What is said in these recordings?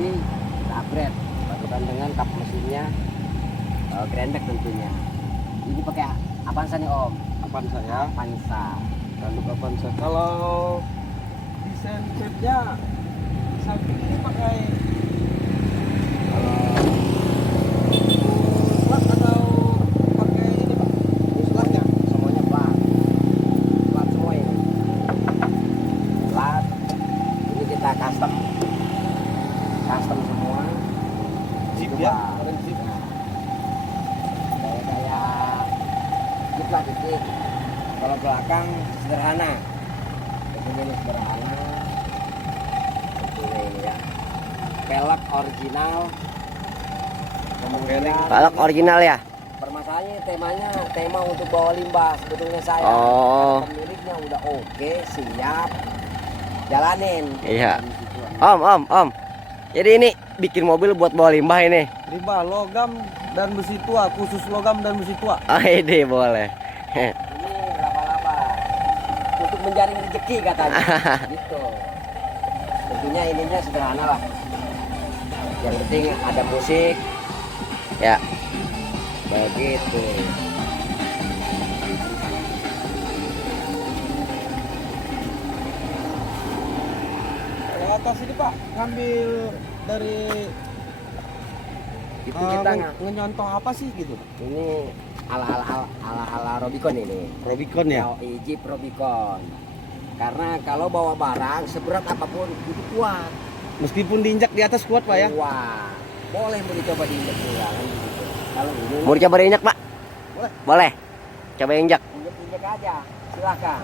tapi kita upgrade padukan dengan kap mesinnya grandek tentunya. Ini pakai Avanza nih Om. Avanza ya. Avanza. Tanduk Avanza. Kalau desain shape-nya samping ini pakai plat atau pakai ini Pak? Platnya Semuanya plat. Plat semua ini. Plat. Ini kita custom semua. Jeep Itu, ya. Pak. Orang Jeep. Kayak Jeep lah titik. Kalau belakang sederhana. Ini sederhana. Ini ya. Pelek original. Kemudian Balok original ya? permasalahannya tema untuk bawa limbah sebetulnya saya. Oh. Pemiliknya udah oke, siap. Jalanin. Iya. Om. Jadi ini bikin mobil buat bawa limbah ini. Limbah logam dan besi tua, khusus logam dan besi tua. Oh, ini boleh. Ini laba-laba untuk menjaring rezeki katanya. Gitu. Tentunya ininya sederhana lah. Yang penting ada musik. Ya. Begitu. Kalau atas ini Pak, ngambil dari Itu kita ngenyontoh apa sih gitu? ini ala Robicon ini. Robicon ya? Jeep Robicon. Karena kalau bawa barang seberat apapun itu kuat. Meskipun diinjak di atas kuat Pak ya? Wah, boleh mau dicoba diinjak juga kan gitu. Kalau ini Mau dicoba diinjak, Pak? boleh, Boleh. Coba injak. injak aja, silakan.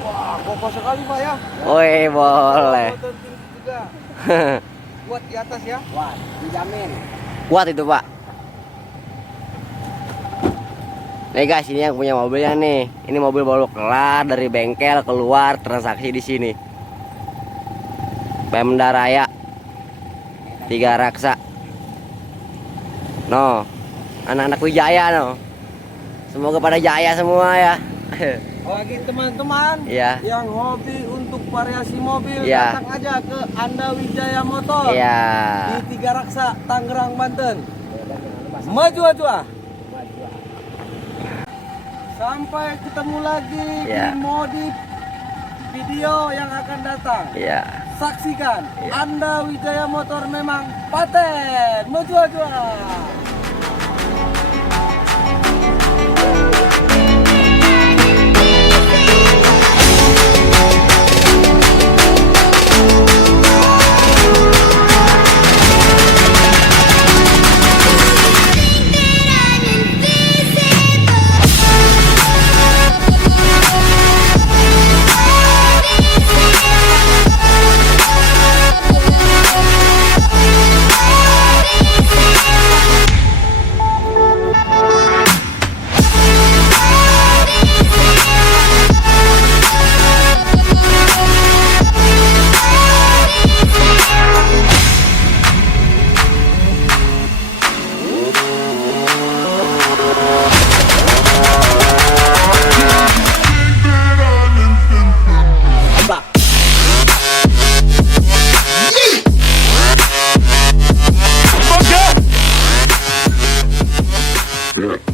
Wah, kokoh sekali Pak ya? Woi, boleh. Motor tinggi juga. Kuat di atas ya? Wah, dijamin. Kuat itu, Pak. Nih guys, ini yang punya mobilnya nih. Ini mobil baru kelar dari bengkel keluar transaksi di sini. Pemda Raya Tigaraxsa. No, anak-anak Wijaya no. Semoga pada jaya semua ya. Bagi teman-teman Iya. yang hobi untuk variasi mobil, Iya. datang aja ke Anda Wijaya Motor Iya. di Tigaraxsa, Tangerang, Banten. Maju aja. Sampai ketemu lagi Iya. di modif video yang akan datang. Iya. Saksikan, Iya. Anda Wijaya Motor memang paten. Maju aja. Yeah.